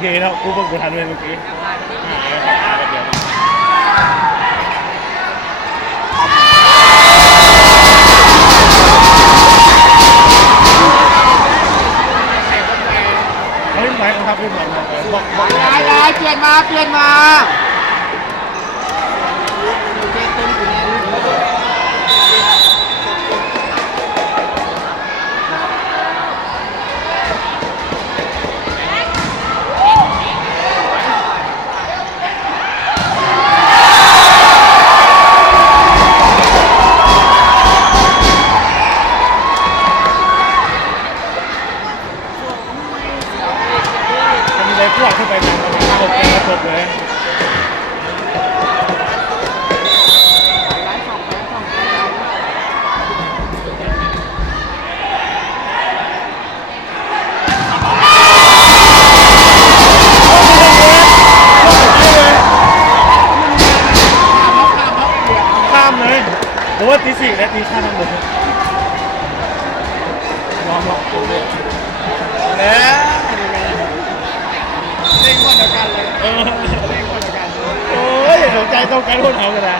เคเนาะกูเพิ่งกูทันเลยเมื่อกี้เดี๋ยวเฮ้ยไหนครับพี่หมอนบอกย้ายเปลี่ยนมาเปลี่ยนมาเลยพวกขึ้นไปทางระบบเลยข้ามเลยหรือว่าตีสี่และตีข้ามทั้งหมดลองเลยแล้วเล่นคนเดียวกันเลยเล่นคนเดียวกันโอ้ยสนใจต้องการคนเอากันนะ